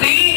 3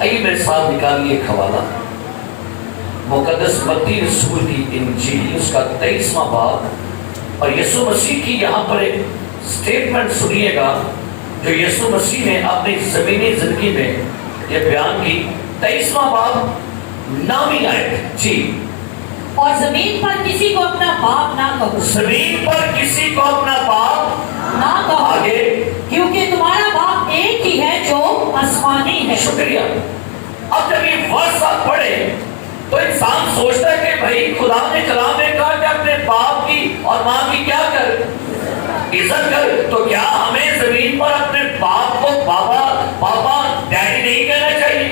آئیے میرے ساتھ نکالیے ایک حوالہ، مقدس متی رسول کی انجیل اس کا 23واں باب، اور یسوع مسیح کی یہاں پر ایک سٹیٹمنٹ سنیے گا جو یسوع مسیح نے اپنی زمینی زندگی میں یہ بیان کی۔ 23واں باب نامی آیت جی، اور زمین پر کسی کو اپنا باپ نہ کہو، زمین پر کسی کو اپنا باپ نہ کہو، آگے، کیونکہ تمہارا باپ ایک ہی ہے جو آسمانی ہے۔ شکریہ۔ اب جب یہ ورس آپ پڑھے تو انسان سوچتا ہے کہ بھائی خدا نے کلام میں کہا کہ اپنے باپ کی اور ماں کی کیا کر، عزت کر، تو کیا ہمیں زمین پر اپنے باپ کو بابا پاپا ڈیڈی نہیں کہنا چاہیے؟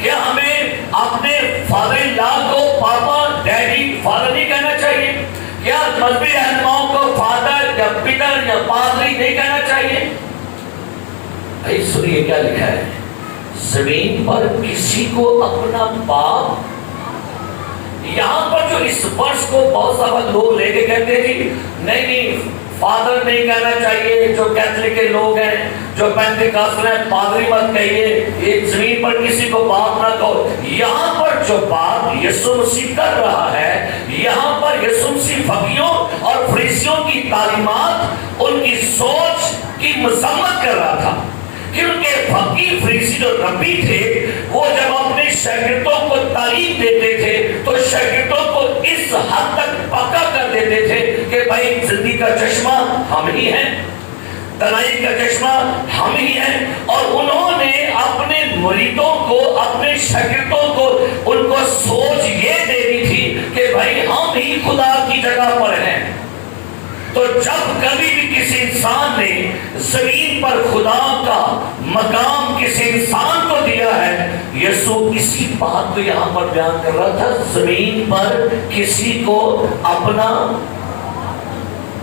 کیا ہمیں اپنے فادر ان لا کو پاپا ڈیڈی فادر نہیں کہنا چاہیے؟ کیا مذہبی رہنماؤں کو فادر یا پٹر یا پادری نہیں کہنا چاہیے؟ بھائی سنیے کیا لکھا ہے، زمین پر کسی کو اپنا باپ، یہاں پر جو اس ورس کو بہت سارے لوگ لے کے کہتے ہیں جی نہیں فادر نہیں کہنا چاہیے، جو کیتھولک کے لوگ ہیں، جو پینٹیکاسٹل ہیں، پادری مت کہیے، یہ زمین پر کسی کو باپ نہ کہو۔ یہاں پر جو بات یسوع مسیح کر رہا ہے، یہاں پر یسوع مسیح فقیوں اور فریسیوں کی تعلیمات، ان کی سوچ کی مذمت کر رہا تھا، کیونکہ فقی فریسی جو ربی تھے وہ جب اپنے شاگردوں کو تعلیم دیتے تھے تو شاگردوں کو اس حد تک پکا کر دیتے تھے کہ بھائی زندگی کا چشمہ ہم ہی ہیں، تنائی کا چشمہ ہم ہی ہیں، اور انہوں نے اپنے مریدوں کو، اپنے شاگردوں کو، ان کو سوچ یہ دے دی تھی کہ بھائی ہم ہی خدا کی جگہ پر ہیں۔ تو جب کبھی بھی کسی انسان نے زمین پر خدا کا مقام کسی انسان کو دیا ہے، یسوع اسی بات کو یہاں پر بیان کر رہا تھا، زمین پر کسی کو اپنا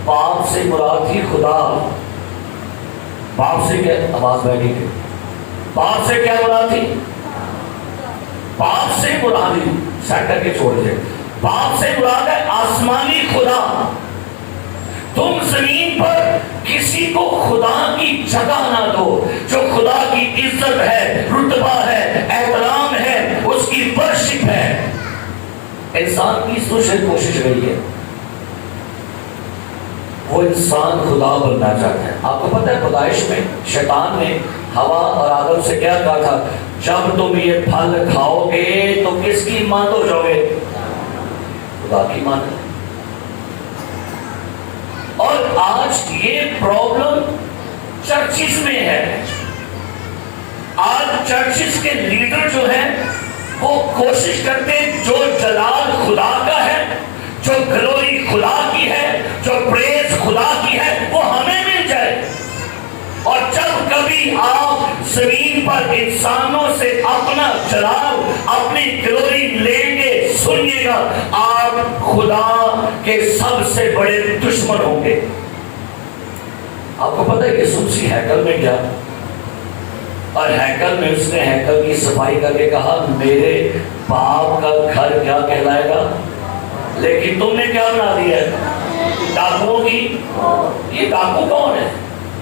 باپ سے مراد تھی خدا۔ باپ سے کیا آواز بیٹھی تھی، باپ سے کیا مراد تھی، باپ سے مراد تھی، سیٹ کر کے چھوڑ دے، باپ سے مراد ہے آسمانی خدا۔ تم زمین پر کسی کو خدا کی جگہ نہ دو، جو خدا کی عزت ہے، رتبہ ہے، احترام ہے، اس کی ورشپ ہے۔ انسان کی دوسری کوشش رہی ہے، وہ انسان خدا بننا چاہتا ہے۔ آپ کو پتہ ہے پیدائش میں شیطان نے ہوا اور آدم سے کیا کہا تھا، جب تم یہ پھل کھاؤ گے تو کس کی مانند ہو جاؤ گے، خدا کی مانند۔ اور آج یہ پرابلم چرچز میں ہے، آج چرچز کے لیڈر جو ہیں وہ کوشش کرتے ہیں جو جلال خدا کا ہے، جو گلوری خدا کی ہے، جو پریز خدا کی ہے، وہ ہمیں مل جائے۔ اور جب کبھی آپ زمین پر انسانوں سے اپنا جلال، اپنی گلوری لیں گے، سنیے گا آپ خدا کے سب سے بڑے دشمن ہوں گے۔ آپ کو پتہ ہے کہ یسوع مسیح ہیکل میں گیا اور ہیکل میں اس نے ہیکل کی صفائی کر کے کہا میرے باپ کا گھر کیا کہلائے گا، لیکن تم نے کیا بنا دیا ہے، ڈاکوؤں کی۔ یہ ڈاکو کون ہے؟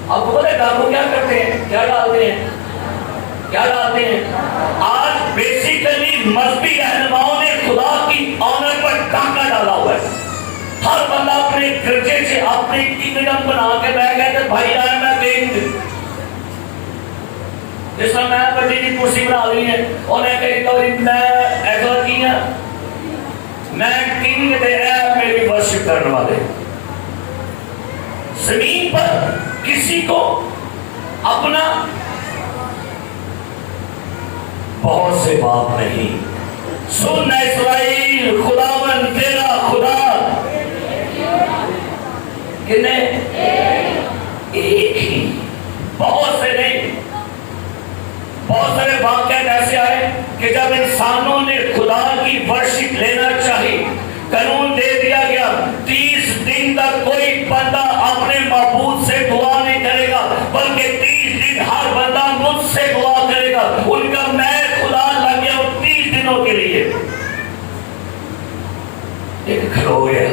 آپ کو پتہ ہے ڈاکو کیا کرتے ہیں، کیا ڈالتے ہیں، کیا ڈالتے ہیں؟ آج بیسیکلی مذہبی رہنماؤں نے خدا کی آنر پر ڈاکہ ڈالا ہوا ہے۔ ہر بندہ اپنے گرجے سے اپنی کنگڈم بنا کے بیٹھ گئے کہ بھائی آئے میں کنگ، جس میں میں بڑی کی کرسی بنا لی ہے، انہیں کہی میں ایسا کیا، میں کنگ دے رہا میری ورشپ کرنے والے۔ زمین پر کسی کو اپنا بہت سے باپ نہیں۔ سن اسرائیل، خداوند تیرا خدا کتنے؟ ایک ہی، بہت سے نہیں۔ بہت سارے واقعات ایسے آئے کہ جب انسانوں نے خدا کی ورشپ لینا چاہی، قانون دے دیا گیا 30 دن تک کوئی بندہ اپنے معبود سے دعا نہیں کرے گا، بلکہ 30 دن ہر بندہ مجھ سے دعا کرے گا۔ ان کا میں خدا لگ گیا 30 دنوں کے لیے۔ ایک کھلو گیا،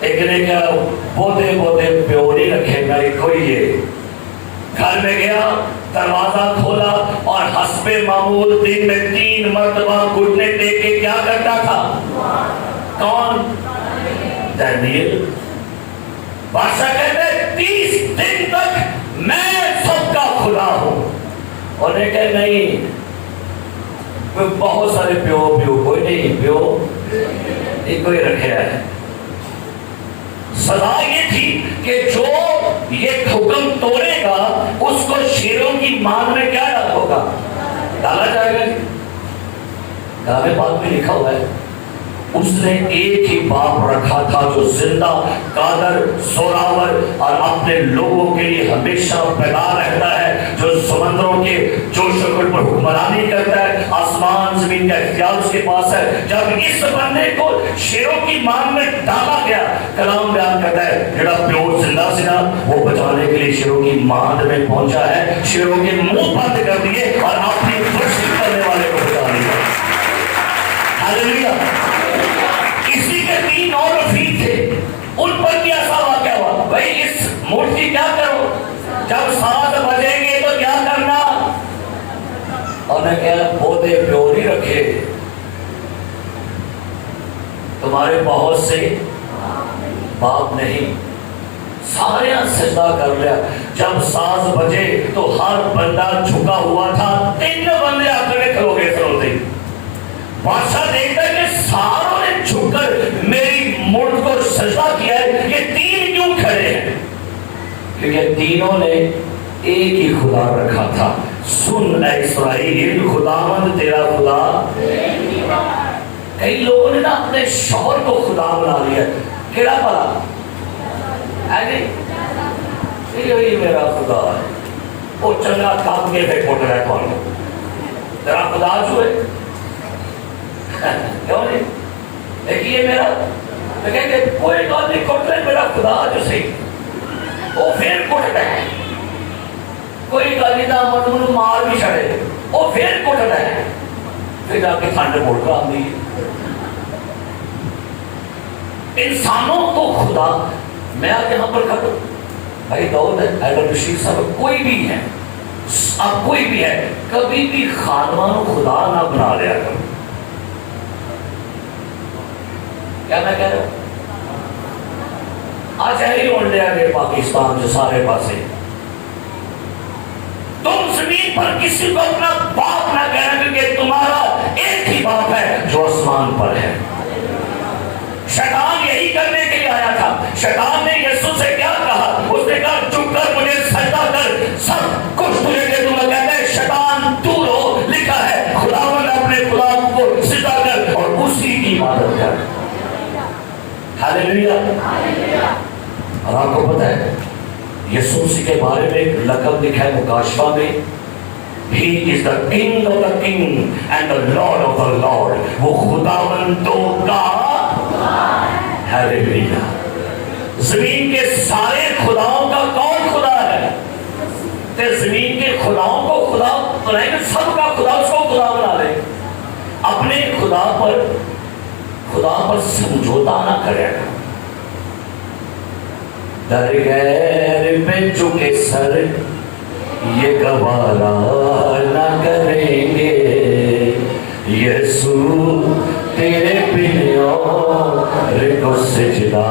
ایک نے کیا بودے بودے پیوری رکھے گا، کوئی یہ گھر میں گیا، دروازہ کھولا اور حسب معمول دن میں 3 مرتبہ گھٹنے ٹیک کے کیا کرتا تھا؟ کون؟ دانیل۔ بادشاہ کہتے ہیں 30 دن تک میں سب کا خدا ہوں۔ اور نے کہا نہیں، بہت سارے پیو کوئی نہیں، پیو ایک کوئی رکھے ہے۔ سزا یہ تھی کہ جو یہ حکم توڑے گا اس کو شیروں کی مان میں کیا ہوگا؟ ڈالا جائے گا۔ کتاب پاک میں لکھا ہوا ہے اس نے ایک ہی باپ رکھا تھا جو زندہ، قادر، زوراور اور اپنے لوگوں کے لیے ہمیشہ بیدار رہتا ہے، جو سمندروں کے جوش و خروش پر حکمرانی کرتا ہے، آسمان زمین کا اختیار اس کے پاس ہے۔ جب اس بندے کو شیروں کی مان میں ڈالا گیا، کلام بیان کرتا ہے جڑا پیور زندہ سی نا وہ بچانے کے لیے شیروں کی مان میں پہنچا ہے، شیروں کے منہ بند کر دیے اور اپنی فرشت کرنے والے کو بچا لیا۔ ہاللیلویہ۔ اسی کے 3 اور رفیق تھے، ان پر کیا ایسا واقعہ ہوا؟ بھائی اس مورتی کیا کرو، جب 7 بجیں گے تو کیا کرنا؟ اور نے کہا پودے پیور ہی رکھے، تمہارے بہت سے باپ نہیں، سارے سجدہ کر لیا۔ جب 7 بجے تو ہر بندہ جھکا ہوا تھا، 3 بندے آکر کھلو گئے سروتے۔ بادشاہ دیکھتا ہے کہ ساروں نے جھک کر میری مورت کو سجدہ کیا ہے، یہ 3 کیوں کھڑے ہیں؟ کیونکہ تینوں نے ایک ہی خدا رکھا تھا۔ سن اے اسرائیل، خداوند تیرا خدا۔ کئی لوگوں نے نا اپنے شوہر کو خدا بنا لیا، کیڑا بنا یہ میرا خدا ہے، وہ چنگا کام کے پہ پھوٹ رہا ہے، کون تیرا خدا جو ہے کیوں نہیں؟ ایک یہ میرا کہ کوئی بات نہیں کٹ رہے، میرا خدا جو صحیح وہ پھر کٹ رہا ہے، کوئی گالی دا مدن مار بھی چھڑے وہ پھر کٹ رہا ہے، پھر جا کے ٹھنڈ موڑ کا آدمی۔ انسانوں کو خدا، میں آج یہاں پر کھڑوں، بھائی داؤد ہے، حیدر بشیر صاحب، کوئی بھی ہے، اب کوئی بھی ہے، کبھی بھی خاندان خدا نہ بنا لیا کرو۔ کیا میں کہہ رہا ہوں؟ آج ہی اڑ لیا گئے پاکستان جو سارے پاسے، تم زمین پر کسی کو اپنا باپ نہ کہنا، کیونکہ تمہارا ایک ہی باپ ہے جو آسمان پر ہے۔ شیطان یہی کرنے کے لیے آیا تھا۔ شیطان نے یسوع سے کیا کہا؟ اس نے کہا چپ کر، مجھے سجدہ کر، سب کچھ تجھے دے دوں گا۔ کہتا ہے شیطان دور ہو، لکھا ہے خداوند اپنے خدا کو سجدہ کر اور اسی کی عبادت کر۔ ہاللیلویہ۔ اور آپ کو پتہ ہے یسوع مسیح کے بارے میں ایک لقب لکھا ہے مکاشفہ میں، He is the King of the King and the Lord of the Lord۔ وہ خداوندوں کا ہاللیلویہ۔ زمین کے سارے خداؤں کا کون خدا ہے؟ کہ زمین کے خداؤں کو خدا بنائیں گے، سب کا خدا اس کو خدا بنا لے۔ اپنے خدا پر سمجھوتا نہ کرے گا۔ در غیر پہ چکے سر یہ گوارا نہ کریں گے، یسوع تیرے بن اور کو سجدہ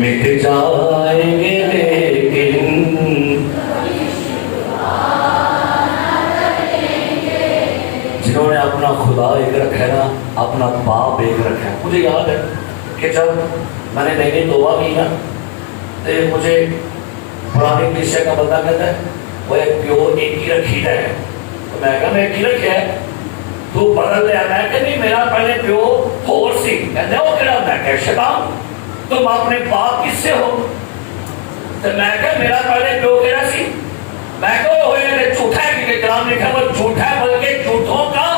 مٹ جائیں گے، لیکن جنہوں نے اپنا خدا ایک رکھا ہے نا، اپنا باپ ایک رکھا ہے۔ مجھے یاد ہے کہ جب میں نے نئی نئی توبہ کی نا تو مجھے پرانی کلیسیا کا بندہ کہتا ہے وہ ایک پیو ایک ہی رکھی ہے، تو میں کہا میں ایک ہی رکھا ہے، تو بدل لیا۔ میں کہ نہیں، میرا پہلے پیو اور سی، کہتے وہ کہڑا؟ میں کہ شیطان، تم اپنے باپ کس سے ہو؟ تو میں کہ میرا پہلے پیو کہڑا سی؟ میں کہ وہ ہوئے جھوٹا ہے، کیونکہ کلام لکھا وہ جھوٹا ہے بلکہ جھوٹوں کا۔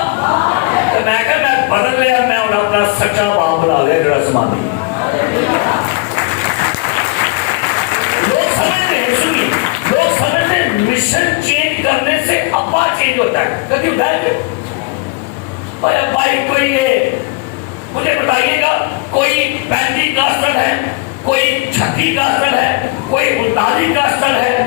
تو میں کہ میں بدل لیا، میں انہیں اپنا سچا باپ بنا لیا جو آسمانی۔ لوگ سمجھتے ہیں مشن چینج کرنے سے ابا چینج ہوتا ہے، کبھی بتائیں اور ابا کوئی ہے، مجھے بتائیے گا کوئی پینتی کاسٹل ہے، کوئی چھتی کاسٹل ہے، کوئی ملتانی کاسٹل ہے،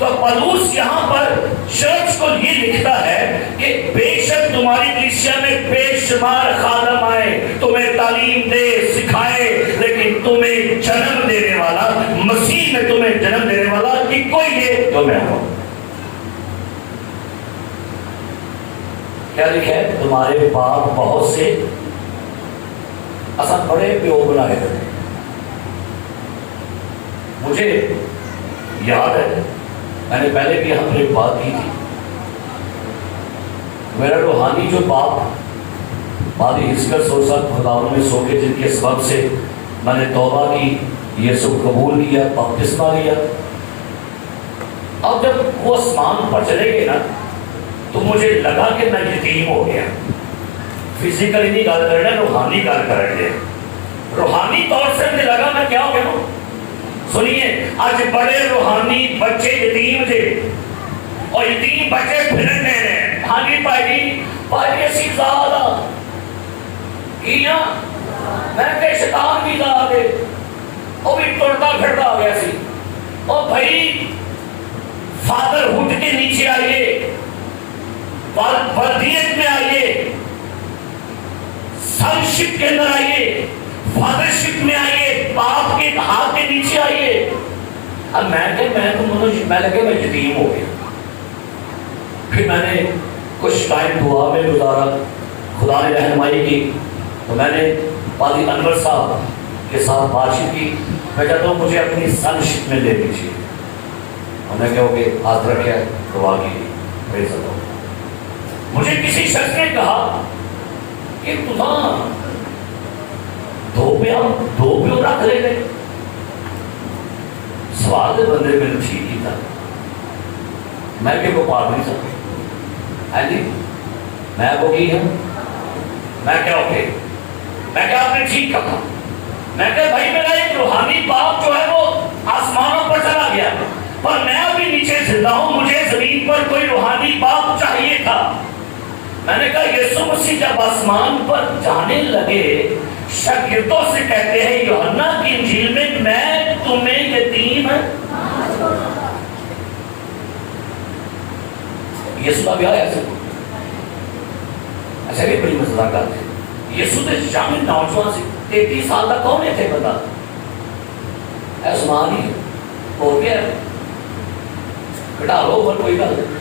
تو پولس یہاں پر چرچ کو یہ لکھتا ہے کہ بے شک تمہاری کلیسیا میں بے شمار خادم آئے، تمہیں تعلیم دے سکھائے، لیکن تمہیں جنم دینے والا، مسیح میں تمہیں جنم دینے والا کہ کوئی ہے جو میں ہوں۔ کیا لکھا ہے؟ تمہارے باپ بہت سے اصل بڑے پیو بنائے گئے۔ مجھے یاد ہے، میں نے پہلے بھی ہم نے بات کی تھی، میرا روحانی جو باپ بادی ہسکر سو ساتھ خداون میں سو کے جن کے سبب سے میں نے توبہ کی، یسوع قبول کیا، بپتسمہ لیا، اب جب وہ آسمان پر چلے گئے نا تو مجھے لگا کہ میں یتیم ہو گیا۔ فزیکلی نہیں گل کر رہے، روحانی گل کر رہے ہیں۔ روحانی طور سے مجھے لگا میں کیا ہو گیا ہوں۔ سنیے، آج بڑے روحانی بچے یتیم تھے اور یتیم بچے پھرن دے رہے ہیں۔ ہاں جی بھائی اسی زیادہ کیا میں کہ شیطان بھی لا دے، وہ بھی ٹرتا پھرتا آ گیا سی۔ اور بھائی فادر ہوڈ کے نیچے آئیے، بردیت میں آئیے، سنشپ کے اندر آئیے، فادرشپ میں آئیے، باپ کے ہاتھ کے نیچے آئیے۔ اب میں لگے میں یتیم ہو گیا۔ پھر میں نے کچھ ٹائم دعا میں گزارا، خدا نے رہنمائی کی، تو میں نے پادری انور صاحب کے ساتھ بات چیت کی، میں کہتا ہوں مجھے اپنی سنشپ میں لے لیجیے۔ انہوں نے کہا کہ ہاتھ رکھے دعا کی پریز اللہ۔ مجھے کسی شخص نے کہا کہ تمہاں دو پیو رکھ لے گئے۔ سوال دے بندے میں نے ٹھیک ہی تھا، میں کہ وہ پار نہیں سکتا ہے جی، میں وہ کی ہوں، میں کیا اوکے، میں کیا آپ نے ٹھیک کہا، میں کہ بھائی میرا ایک روحانی باپ جو ہے وہ آسمانوں پر چلا گیا، پر میں ابھی نیچے زندہ ہوں، مجھے زمین پر کوئی روحانی باپ چاہیے تھا۔ میں نے کہا یسوع مسیح جب آسمان پر جانے لگے شاگردوں سے کہتے ہیں یوحنا کی انجیل میں تمہیں یتیم یسوع کا بیاہ ایسے ایسے بھی بڑی مزدار کرتے ہیں۔ یسوع نے شامل نوجوان سے 33 سال تک کون تھے بتا عثمان ہی ہو گیا، بٹا لو پر کوئی گل نہیں۔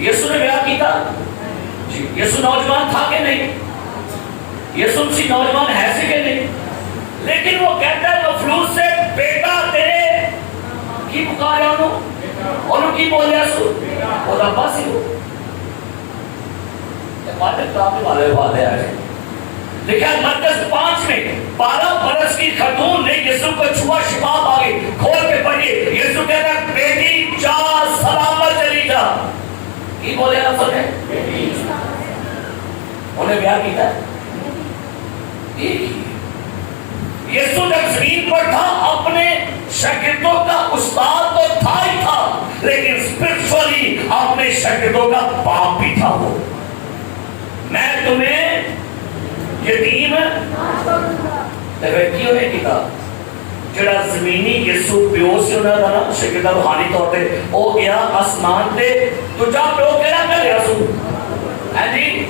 یسوع نے بیاہ کیتا جی، یسوع نوجوان تھا کہ نہیں؟ یسوع مسیح نوجوان ہے سے کہ نہیں؟ لیکن وہ کہتا ہے مفلوس سے بیٹا تیرے کی پکارا انہوں کی بولیا سو وہ ربا سی ہو باتیں کافی والے والے آئے۔ لکھا مرکز 5 میں 12 برس کی خاتون نے یسوع کو چھوا، شفا پا گئی۔ کھول کے پڑھیے، یسوع کہتا ہے بیٹی جا سلامت چلی جا۔ کی بولے لفظ ہے انہیں بیاہ کیتا ہے۔ یسوع جب زمین پر تھا اپنے شاگردوں کا استاد تو تھا ہی تھا، لیکن اسپرچولی اپنے شاگردوں کا باپ بھی تھا۔ وہ میں تمہیں یتیم کیوں نہیں کیتا؟ جڑا زمینی یسوع پیو سے ہونا تھا نا شاگردہ روحانی طور پہ وہ گیا آسمان تے، تو جا پیو کہنا کر رہا سو ہے جی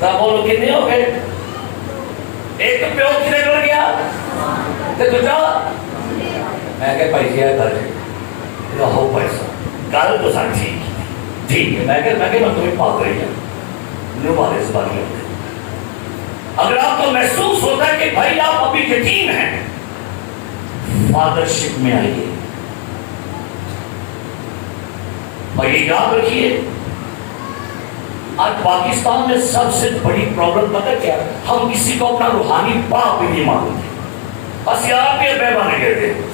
تا بولو کتنے ہو گئے؟ ایک پیو کتنے کر گیا تے تو جا میں کہ بھائی جی کر جی ہو پیسہ گل تو سن ٹھیک ہے، میں کہ میں تمہیں پاک رہی ہوں نو والے زبانی ہوتے۔ اگر آپ کو محسوس ہوتا ہے کہ بھائی آپ ابھی یتیم ہیں، فادرشپ میں آئیے اور یہ یاد رکھیے آج پاکستان میں سب سے بڑی پرابلم پتہ کیا ہے؟ ہم کسی کو اپنا روحانی باپ بھی نہیں مانتے، بس یار کے بے مانے کہتے ہیں۔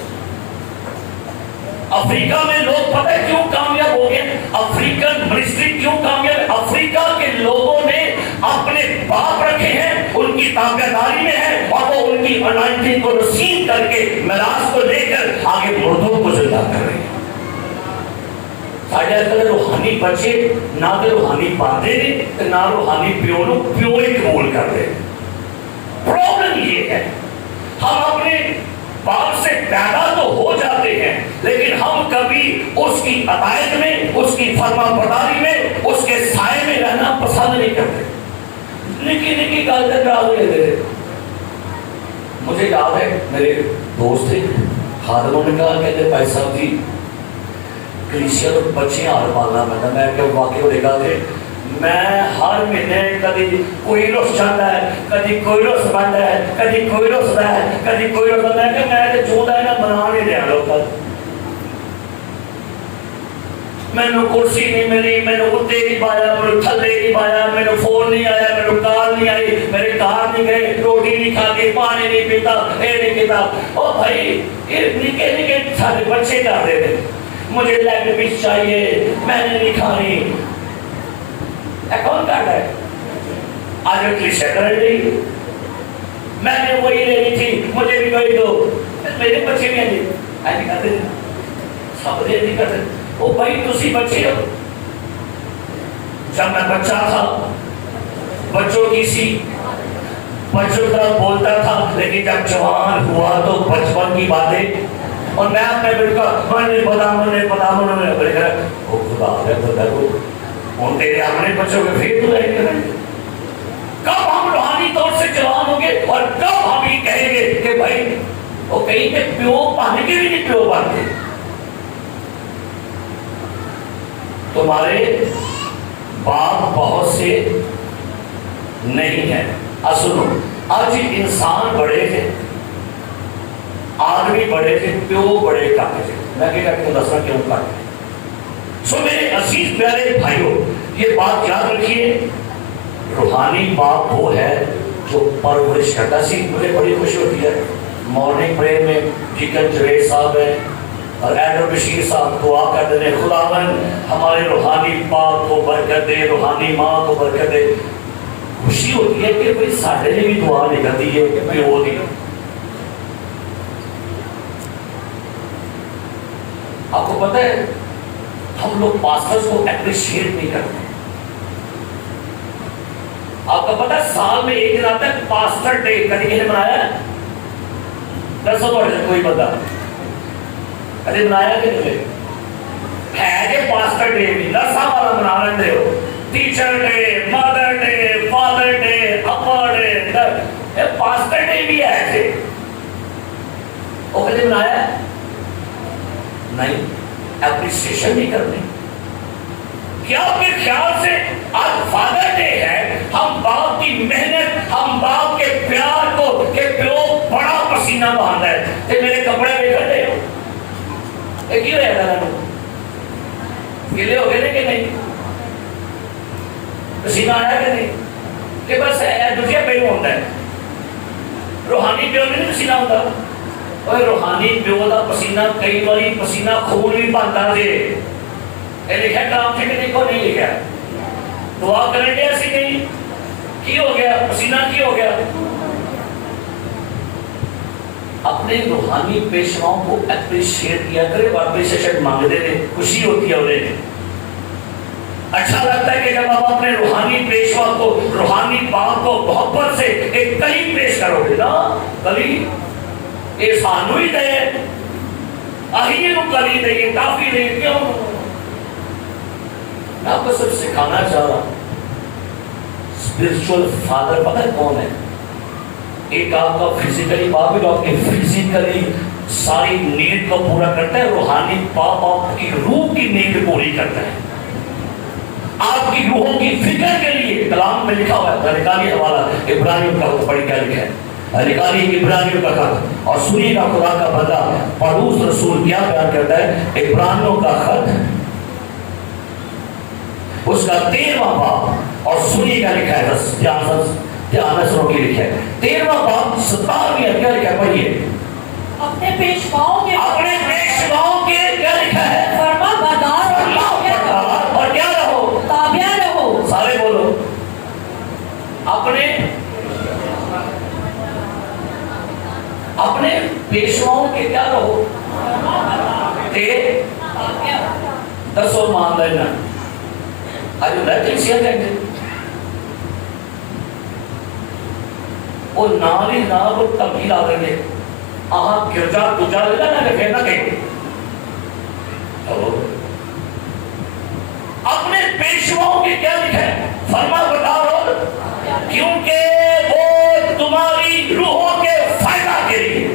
افریقہ میں لوگ پتہ ہے کیوں کامیاب ہو گئے؟ افریقن منسٹری کیوں کامیاب ہے؟ افریقہ کے لوگوں نے اپنے باپ رکھے ہیں، ان کی تابعداری میں ہے، اور وہ ان کی انائنٹنگ کو رسید کر کے میراث کو لے کر آگے مردوں کو زندہ کر رہے ہیں۔ ساڑھے روحانی بچے نہ تو روحانی باندھے نے نہ روحانی پیو ہی قبول کر رہے ہیں۔ پرابلم یہ ہے ہم اپنے باپ سے پیدا تو ہو جاتے ہیں لیکن ہم کبھی اس کی عطایت میں، اس کی فرما برداری میں، اس کے سائے میں رہنا پسند نہیں کرتے. نکی نکی گل تک راز لیتے تھے. مجھے یاد ہے میرے دوست تھے خادموں نے کہا کہتے بھائی صاحب جی کلیسیا تو بچے ہار پالنا پڑتا. میں کہ واقعی وہ دیکھا تھے میں ہر مہینے کدی کوئی رس چاہتا ہے، کدی کوئی رس بنتا ہے، کدی کوئی رستا ہے، کدی کوئی رس بنتا ہے کہ میں چاہتا ہے نا بنا نہیں دیا لوگ. مینو کرسی نہیں ملی، مینو اتنے نہیں پایا، مینو تھلے نہیں پایا، مینو فون نہیں آیا، مینو کال نہیں آئی، میرے کار نہیں گئے، روٹی نہیں کھاتی، پانی نہیں پیتا، یہ نہیں پیتا. او بھائی یہ نکے نکے سارے بچے کرتے تھے مجھے لیگ پیس چاہیے، میں نے نہیں کھانی. کون کرتا ہے؟ آج کلیسیا کر رہی میں نے وہی لینی تھی، مجھے بھی وہی دو. میرے بچے بھی ایسے کرتے تھے، سب نہیں کرتے. وہ بھائی تسی بچے ہو. جب میں بچہ تھا بچوں کی سی بچوں طرح بولتا تھا، لیکن جب جوان ہوا تو بچپن کی باتیں. اور میں اپنے بیٹے کا میں نے پتا وہ خدا ہے تو ڈرو ان تیرے اپنے بچوں کے پھر تو نہیں کریں. کب ہم روحانی طور سے جوان ہوں گے اور کب ہم یہ کہیں گے کہ بھائی وہ کہیں کہ پیو پانے کے بھی نہیں پیو پاتے. تمہارے باپ بہت سے نہیں ہیں. سنو آج انسان بڑے تھے، آدمی بڑے تھے، پیو بڑے کاٹے تھے. میں کہہ رہا ہوں دسنا کیوں کاٹے. سو میرے عزیز پیارے بھائیوں یہ بات یاد رکھیے، روحانی باپ وہ ہے جو پرورش کرتا. مجھے بڑی خوشی ہوتی ہے مارننگ پریئر میں ڈیکن جوید صاحب ہیں اور ایڈر بشیر صاحب دعا کرتے ہیں خداوند ہمارے روحانی باپ کو برکت دے، روحانی ماں کو برکت دے. خوشی ہوتی ہے کہ کوئی ساڑھے نے بھی دعا نکلتی ہے کہ پیو دی. آپ کو پتہ ہے ہم لوگ پاسٹرز کو اپریشیٹ نہیں کرتے. آپ کو پتہ ہے سال میں ایک دن آتا ہے پاسٹر ڈے. کبھی کسی نے منایا ہے؟ دسو کوئی بندہ کبھی منایا کہ نہیں ہے کہ پاسٹر ڈے بھی لسا والا منا لیتے ہو. Teacher day, mother day, father day, ابا ڈے، پاسٹر ڈے بھی ہے. وہ کبھی منایا نہیں؟ اپریسیشن نہیں کرتے. کیا آپ کے خیال سے آج فادر ڈے ہے، ہم باپ کی محنت، ہم باپ کے پیار کو کہ پیو بڑا پسینہ بہاتا ہے کہ میرے کپڑے بکھرتے ہو یہ کیوں ہے گا گلے ہو گئے کہ نہیں؟ پسینہ آیا کہ نہیں؟ کہ بس دوسرا پیو ہوتا ہے. روحانی پیو میں نہیں پسینہ ہوتا. اور روحانی پیو کا پسینہ کئی باری پسینہ خون بھی بنتا دے. یہ لکھا کام سے کہ کو نہیں لکھا دعا کرنے دیا سی نہیں کی ہو گیا پسینہ کی ہو گیا. اپنے روحانی پیشواؤں کو اپریشیٹ کیا کرے. اپریشیشن مانگتے تھے، خوشی ہوتی ہے انہیں. اچھا لگتا ہے کہ جب آپ اپنے روحانی پیشوا کو، روحانی باپ کو محبت سے ایک کلی پیش کرو گے نا. کلی یہ سانو ہی دے آئیے کو کلی دے یہ کافی دے. کیوں؟ میں آپ کو سب سکھانا چاہ رہا ہوں اسپرچول فادر پتہ ہے کون ہے؟ ایک آپ کا فزیکلی باپ بھی آپ کے فزیکلی ساری نیڈ کو پورا کرتا ہے. روحانی باپ آپ کی روح کی نیڈ پوری کرتا ہے. آپ کی روحوں کی فکر کے لیے کلام میں لکھا ہوا ہے. نکالی حوالہ عبرانیوں کا پڑھ کیا لکھا ہے، نکالی عبرانیوں کا خط اور سنی کا خدا کا بندہ پولس رسول کیا بیان کرتا ہے. عبرانیوں کا خط اس کا 13واں باب اور سنی کا لکھا ہے 10 کی لکھا ہے 13واں باب 17ویں کیا لکھا ہے پڑھیے. اپنے پیشواؤں کے کیا لکھا ہے؟ فرما بردار اور کیا رہو، تابع رہو. سارے بولو اپنے پیشواؤں کے کیا رہو. دسو مان لینا آج کلیسیا کہتے وہ نام ہی نام وہ تبدیل آ گئے. گرجا گجا لینا نہ کہ پیشواؤں کے کیا لکھا ہے؟ فرما بردار کیونکہ وہ تمہاری روحوں کے فائدہ کے لیے.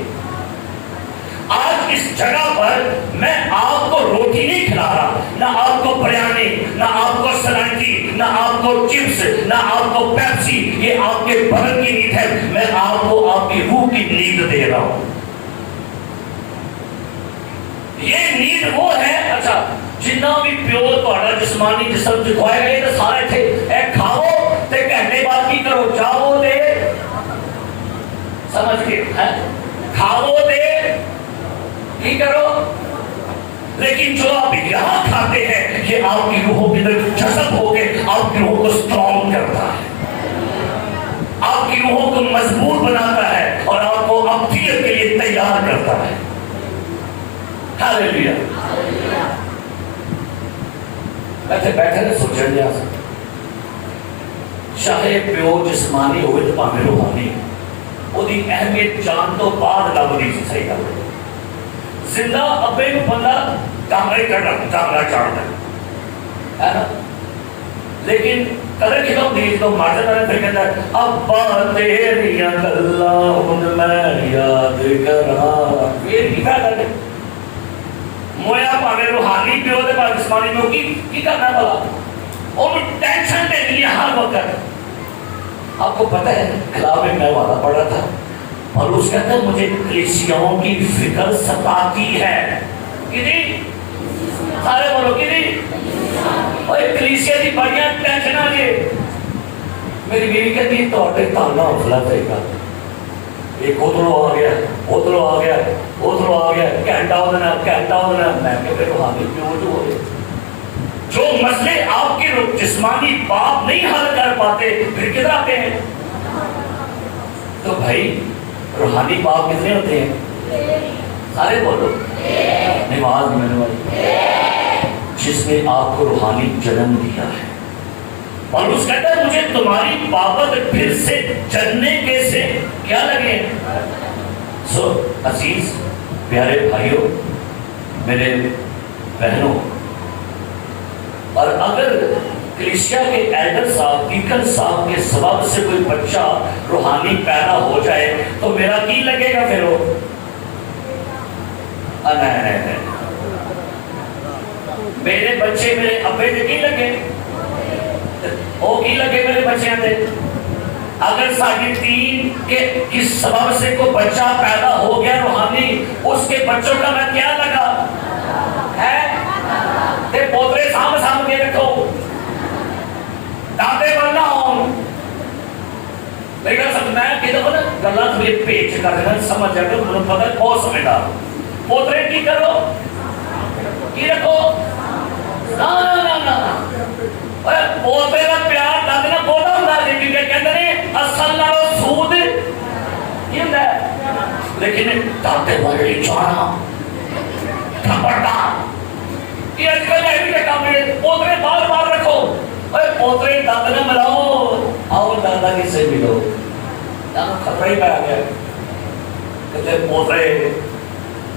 آج اس جگہ پر میں آپ کو روٹی نہیں کھلا رہا، نہ آپ کو بریانی، نہ آپ کو سلانٹی، نہ آپ کو چپس، نہ آپ کو پیپسی. یہ آپ کے بدن کی نیند ہے. میں آپ کو آپ کی روح کی نیند دے رہا ہوں. یہ نیند وہ ہے. اچھا جنہ بھی پیو تھوڑا جسمانی جسم دکھائے گئے تو سارے تھے اے کھاؤ تے گھنٹے بعد کی کرو جاؤ دے سمجھ کے کھاؤ دے کی کرو. لیکن جو آپ یہاں کھاتے ہیں یہ آپ کی روحوں کے اندر جذب ہو کے آپ کی روحوں کو اسٹرانگ کرتا ہے، آپ کی روحوں کو مضبوط بناتا ہے اور آپ کو ابدیت کے لیے تیار کرتا ہے. ہاللیلویا. بیٹھے نے سوچن جا سکتے چاہے پیو جسمانی ہوئے تو پاویں روحانی وہ دی اہمیت جان تو بعد لب دی صحیح گل. زندہ ابے کو بندہ کامرے چاڑتا ہے نا، لیکن قدر کتوں دی تو مر جاتا ہے. پھر کہتا ہے ابا تیریاں گلاں ہن میں یاد کراں. پھر کی فائدہ ہے؟ مویا پاویں روحانی پیو تے پاویں جسمانی پیو کی کرنا ہے بھلا؟ اور ٹینشن دینی ہے ہر وقت. آپ کو پتہ ہے کلام میں وعدہ پڑھا تھا اور اس کہتا ہے مجھے کلیسیاؤں کی فکر ستاتی ہے. کدی سارے بولو کدی اور کلیسیا کی بڑیاں ٹینشناں جی. میری بیوی کہتی ہے تواڈے تانا حوصلہ چاہیے گا. ایک ادھروں آ گیا ادھروں آ گیا ادھروں آ گیا گھنٹہ ادھر گھنٹہ ادھر. میں کہ روحانی پیو جو ہو جو مسئلے آپ کے جسمانی باپ نہیں حل کر پاتے پھر کدھر آتے ہیں؟ تو بھائی روحانی باپ کتنے ہوتے ہیں؟ سارے بولو نماز میں والی جس نے آپ کو روحانی جنم دیا ہے. اور اس کہتا ہے مجھے تمہاری بابت پھر سے جننے کیسے کیا لگے. سو عزیز پیارے بھائیوں میرے بہنوں، اور اگر کلیسیا کے ایلڈر صاحب ڈیکن صاحب کے سبب سے کوئی بچہ روحانی پیدا ہو جائے تو میرا کی لگے گا پھر وہ؟ نہیں میرے بچے میرے ابے سے کی لگے وہ کی لگے میرے بچیاں دے. اگر ساڑھے تین کے اس سبب سے کوئی بچہ پیدا ہو گیا روحانی اس کے بچوں کا میں کیا لگا ہے؟ تے پوترے سام کے رکھو دادے بننا ہوں. لیکن سب میں کہتا ہوں نا گلا تھوڑی پیچ کر دینا سمجھ جائے گا مجھے پتہ بہت سمجھدار. پوترے کی کرو کی رکھو پوترے کا پیار دادے کا بہت ہوتا ہے کیونکہ کہتے ہیں اصل نالو سود کی ہوتا ہے. لیکن دادے والے چانا خبردار یہ اج کل ایوی کا کام ہے. پوترے بار بار رکھو پوترے دادا نے ملاؤ آؤ دادا کی سے ملو. خطرہ ہی پہ آ گیا کہتے پوترے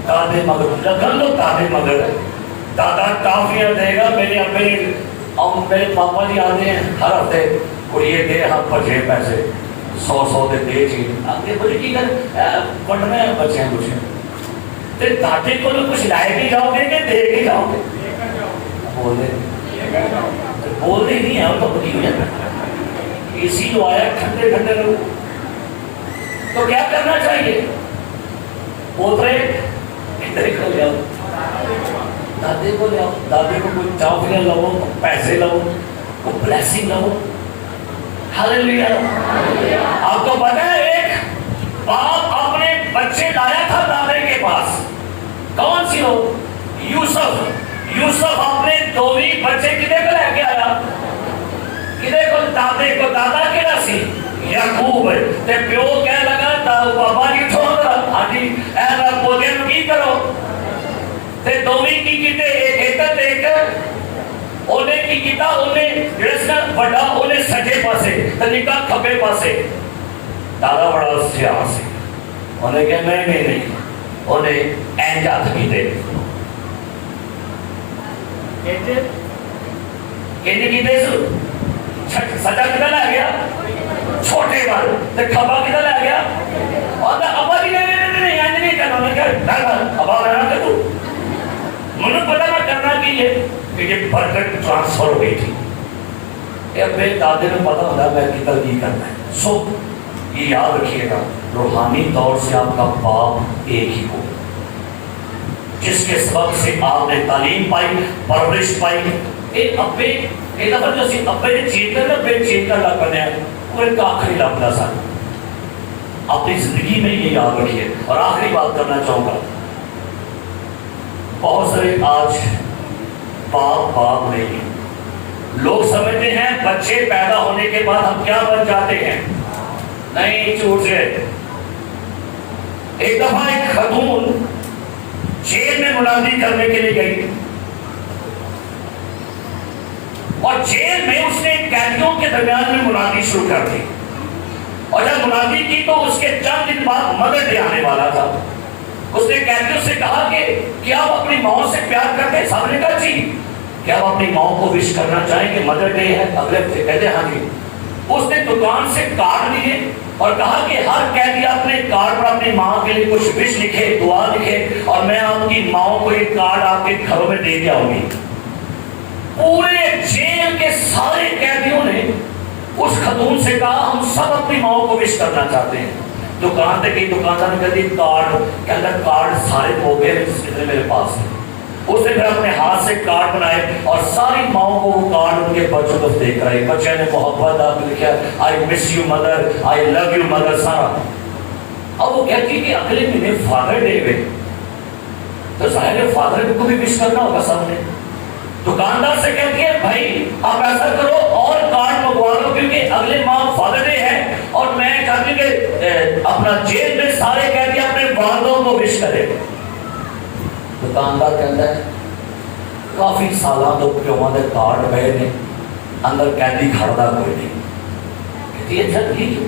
دادے مگر لگن لو دادے مگر دادا ٹافیاں دے گا. میرے ابے اور میرے پاپا جی آتے ہیں ہر ہفتے کڑیے دے ہم بچے پیسے 100 دے چیز آگے بولے کی کر پڑھنا ہے بچے ہیں کچھ تے دادے کو کچھ لائے کے جاؤ گے کہ دے کے جاؤ گے؟ بولتے ہی نہیں ہے وہ تو بڑی ہو جاتا ہے. اسی جو آیا ٹھنڈے ٹھنڈے لوگ تو کیا کرنا چاہیے؟ پوترے ادھر کھو جاؤ دادے کو لے آؤ. دادے کو کوئی ٹافیاں لو پیسے لو کوئی بلیسنگ لو. ہاللیلویا. آپ کو پتہ ہے ایک باپ اپنے بچے لایا تھا دادے کے پاس. کون سی ہو؟ یوسف اپنے دوویں بچے کدے کو لے کے آیا؟ کدے کو؟ دادے کو. دادا کہنا سی یعقوب. تے پیو کہنے لگا بابا جی چھوڑ دو ہاں جی اے رب پوتے نو کی کرو. تے دوویں کی کیتے ایک انہیں کی کیتا انہیں جڑا بڑا انہیں سجے پاسے تے نکا کھبے پاسے. دادا بڑا سیاح سی انہیں کہا نہیں انہیں اینج ہاتھ کیتے کی سجا کدھر لے گیا چھوٹے وال کھبا کدھر لے گیا اور ابا جی نہیں کرنا میں کیا ابا رہنا کہ تو مجھے پتا نہ کرنا کی ہے کہ یہ برکت ٹرانسفر ہو گئی تھی کہ ابے دادے میں پتا ہوتا میں کدھر کی کرنا ہے. سو یہ یاد رکھیے گا روحانی طور سے آپ کا باپ ایک ہی ہو جس کے سبب سے آپ نے تعلیم پائی پرورش پائی. ایک ابے ایک دفعہ جو سی ابے نے چیت کر ابے چیت کر لگ پڑے ہیں وہ ایک آخری لفظ سا اپنی زندگی میں یہ یاد رکھیے. اور آخری بات کرنا چاہوں گا بہت سارے آج باپ نہیں لوگ سمجھتے ہیں بچے پیدا ہونے کے بعد ہم کیا بن جاتے ہیں. نہیں جھوٹ سے. ایک دفعہ ایک خاتون جیل میں منادی کرنے کے لیے گئی اور جیل میں اس نے قیدیوں کے درمیان میں منادی شروع کر دی اور جب منادی کی تو اس کے چند دن بعد مدر ڈے آنے والا تھا. اس نے قیدیوں سے کہا کہ کیا آپ اپنی ماں سے پیار کرتے ہیں؟ سب نے کہا جی. کیا آپ اپنی ماں کو وش کرنا چاہیں کہ مدر ڈے ہے اگلے ہفتے؟ کہتے ہاں جی. اس نے دکان سے کارڈ لیے اور کہا کہ ہر قیدی اپنے کارڈ پر اپنی ماں کے لیے کچھ وش لکھے دعا لکھے اور میں آپ کی ماں کو یہ کارڈ آپ کے گھروں میں دے کے آؤں گی. پورے جیل کے سارے قیدیوں نے اس خاتون سے کہا ہم سب اپنی ماں کو وش کرنا چاہتے ہیں. دکان پہ گئی دکاندار نے کہا کارڈ کہ اندر کارڈ سارے ہو گئے جتنے میرے پاس ہیں. اس نے پھر اپنے ہاتھ سے کارڈ بنائے اور ساری ماؤں کو وہ کارڈ ان کے بچوں کو دے کر آئی. بچے نے محبت آپ لکھا I miss you mother I love you mother سارا. اب وہ کہتی کہ اگلے مہینے فادر ڈے ہوئے تو ظاہر ہے فادر کو بھی وش کرنا ہوگا سب نے. دکاندار سے کہتی ہے بھائی آپ ایسا کرو اور کارڈ منگوا لو کیونکہ اگلے ماہ فادر ڈے ہے اور میں چاہتی ہوں کہ اپنا جیل میں سارے قیدی اپنے والدوں کو وش کرے. دکاندار کہتا ہے کافی سالہ تو پیوں دے کارڈ گئے نے اندر قیدی کھڑتا کوئی نہیں. کہتی ہے اچھا ٹھیک ہے.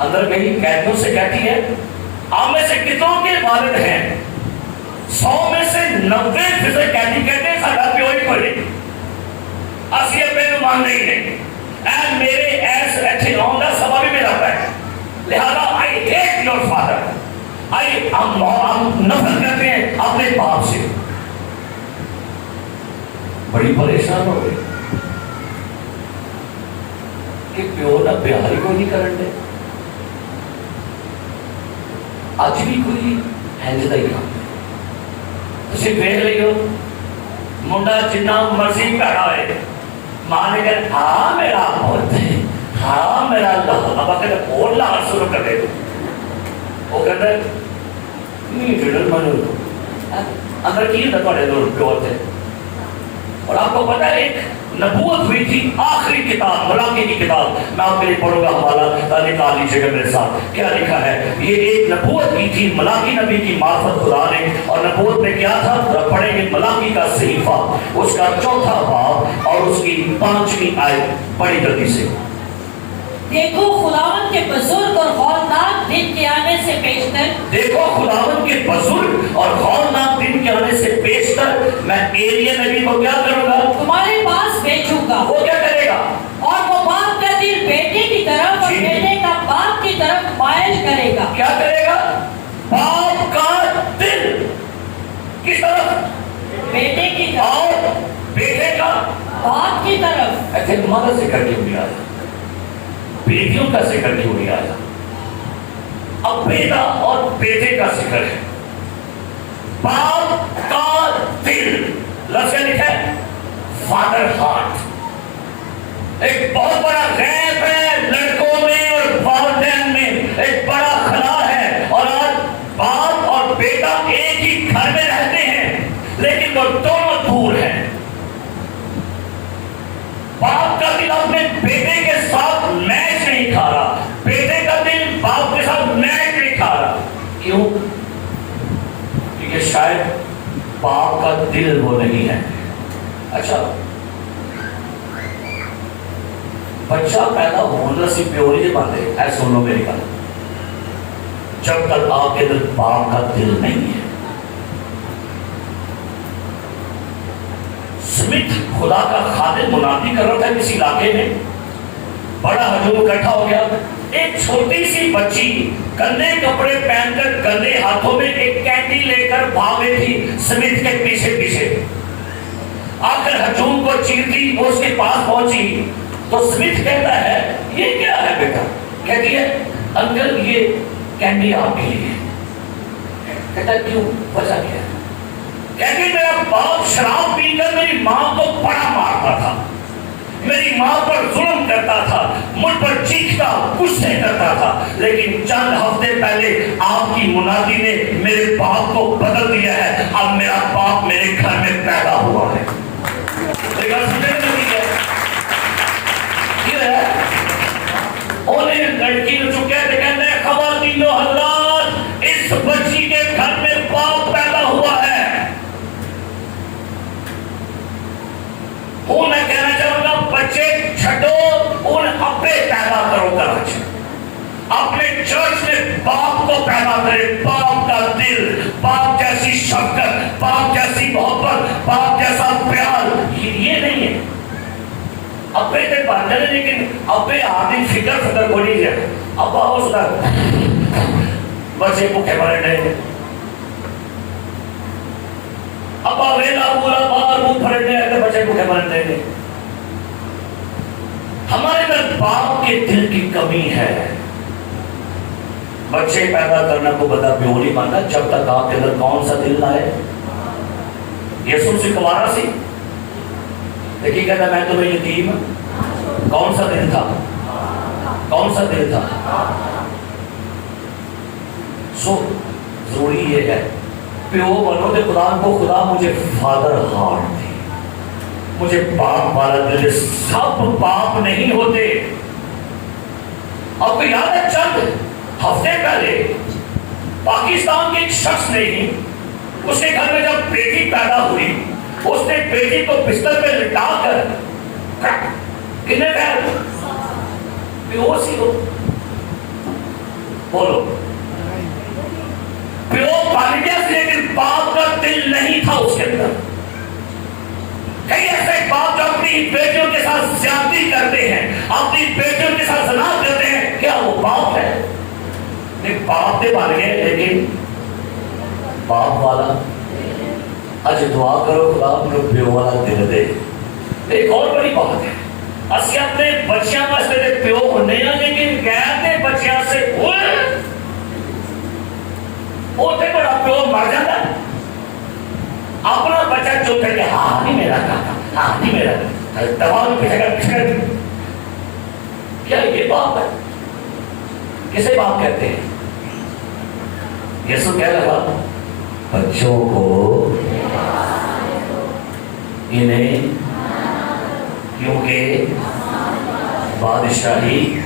اندر گئی قیدیوں سے کہتی ہے آپ میں سے کتنوں کے والد ہیں؟ 100 میں سے 90% قیدی کہتے ہیں ساڈا پیو ہی کوئی نہیں اسی ابے نوں مان نہیں ہے اینڈ میرے ایس ایتھے آن دا سبب بھی میرا ہے لہذا آئی ہیٹ یور فادر. ہم نفرت کرتے ہیں اپنے باپ سے. بڑی پریشان ہو گئی کہ پیو نہ پیار ہی کوئی نہیں کرن دے. اج بھی کوئی ہینج دا ہی کام تسی دیکھ لئیو منڈا جنہ مرضی پیڑا ہے ماں نے کہا ہاں میرا بہت ہے ہاں میرا اللہ ابا کہتا اور لاغر شروع کر دے دو. وہ کہتا ہے نہیں جڑل مانو اندر کی ہوتا توڑے دو پیور تھے. اور آپ کو پتا ہے ایک نبوت ہوئی تھی آخری کتاب ملاکی کی کتاب میں آپ کے لیے پڑھوں گا حوالہ نکال لیجیے گا میرے ساتھ. کیا لکھا ہے یہ ایک نبوت کی تھی ملاکی نبی کی معرفت خدا نے اور نبوت میں کیا تھا پڑھیں گے ملاکی کا صحیفہ اس کا 4واں باب اور اس کی 5ویں آیت بڑی جلدی سے. دیکھو خداوند کے بزرگ اور ہولناک دن کے آنے سے پیشتر دیکھو خداوند کے بزرگ اور ہولناک دن کے آنے سے پیشتر میں ایلیا نبی کو کیا کروں گا تمہارے پاس بھیجوں گا. وہ کیا کرے گا اور وہ باپ کا دل بیٹے کی طرف اور بیٹے کا باپ کی طرف مائل کرے گا. کیا کرے گا باپ کا دل کس طرف بیٹے کی طرف اور بیٹے کا باپ کی طرف. ایسے مدد سے کر کے بھی آیا بیٹیوں کا ذکر کیوں نہیں آیا. اب بیٹا اور بیٹے کا ذکر ہے. باپ کا دل لفظ کیا لکھا ہے فادر ہارٹ. ایک بہت بڑا غیب ہے لڑکوں میں اور والدین میں ایک بڑا خلا ہے اور آج باپ اور بیٹا ایک ہی گھر میں رہتے ہیں لیکن وہ دونوں دور ہیں. باپ کا دل اپنے بیٹے کے ساتھ میچ نہیں کھا رہا بیٹے کا دل باپ کے ساتھ میچ نہیں کھا رہا. کیوں؟ کیونکہ شاید باپ کا دل وہ نہیں ہے. اچھا بچہ پیدا ہونا سی پیوری سے بات ہے ایسا سن لو میری بات. جب تک آپ کے دل باپ کا دل نہیں ہے سمتھ خدا کا خادم منادی کر رہا تھا کسی علاقے میں، بڑا ہجوم اکٹھا ہو گیا. ایک چھوٹی سی بچی گندے کپڑے پہن کر گندے ہاتھوں میں ایک کینڈی لے کر بھاگے تھی سمتھ کے پیچھے پیچھے. آ کر ہجوم کو چیرتی وہ اس کے پاس پہنچی تو سمتھ کہتا ہے یہ کیا ہے بیٹا؟ کہتی ہے انکل یہ کینڈی آپ کے لیے. کہتا ہے کیوں؟ وجہ کیا ہے؟ کہتی میرا باپ شراب پی کر میری ماں کو بڑا مارتا تھا، میری ماں پر ظلم کرتا تھا، مجھ پر چیختا غصے کرتا تھا، لیکن چند ہفتے پہلے آپ کی منادی نے میرے باپ کو بدل دیا ہے. اب میرا باپ میرے گھر میں پیدا ہوا ہے. لڑکی جو کہتے ہیں خواتین و حضرات، اس بچی کے گھر میں باپ پیدا ہوا ہے. وہ میں کہنا چاہوں گا بچے چھڈو، ان ابے پیدا کرو کراچی. اپنے چرچ میں باپ کو پیدا کرے، باپ کا دل، باپ جیسی شفقت، باپ جیسی محبت، باپ جیسا پیار. یہ نہیں ہے ابے تے بانڈر ہے، لیکن ابے آدمی فکر کو نہیں ہے. ابا ہو سکتا بچے بھوکے مرے نہیں، ابا ویلا بولا باہر منہ پھڑنے آتے بچے بھوکے مرے نہیں. ہمارے اندر باپ کے دل کی کمی ہے. بچے پیدا کرنا کو بندہ پیو نہیں مانتا جب تک آپ کے اندر کون سا دل نہ آئے. یسوع سے کنوارا سی دیکھیے کہتا میں تمہیں یتیم، کون سا دل تھا؟ کون سا دل تھا؟ سو ضروری یہ ہے پیو بنو دے خدا کو. خدا مجھے فادر ہارٹ دی، مجھے باپ والا دل. سب باپ نہیں ہوتے. آپ کو یاد ہے چند ہفتے پہلے پاکستان کے ایک شخص نے ہی اس کے گھر میں جب بیٹی پیدا ہوئی اس نے بیٹی کو بستر پہ لٹا کر کتنے پیر پیو سی ہو بولو پیو پانی سے، لیکن باپ کا دل نہیں تھا اس کے اندر. کئی ایسے باپ جو اپنی بیٹیوں کے ساتھ زیادتی کرتے ہیں، اپنی بیٹیوں کے ساتھ زنا کرتے ہیں، کیا وہ باپ ہے؟ نہیں، باپ دے بن گئے لیکن باپ والا. اج دعا کرو خدا مجھے پیو والا دل دے. ایک اور بڑی بات ہے، اسی اپنے بچیاں واسطے تے پیو ہونے ہیں لیکن غیر دے بچیاں سے اوتے بڑا پیو مر جاتا ہے. اپنا بچہ چپ کر کے ہاں نہیں میرا کاکا، ہاں نہیں میرا دباؤ میں پیچھے کیا یہ باپ ہے؟ کسے باپ کہتے ہیں؟ یسوع کہہ رہا بچوں کو انہیں کیونکہ بادشاہی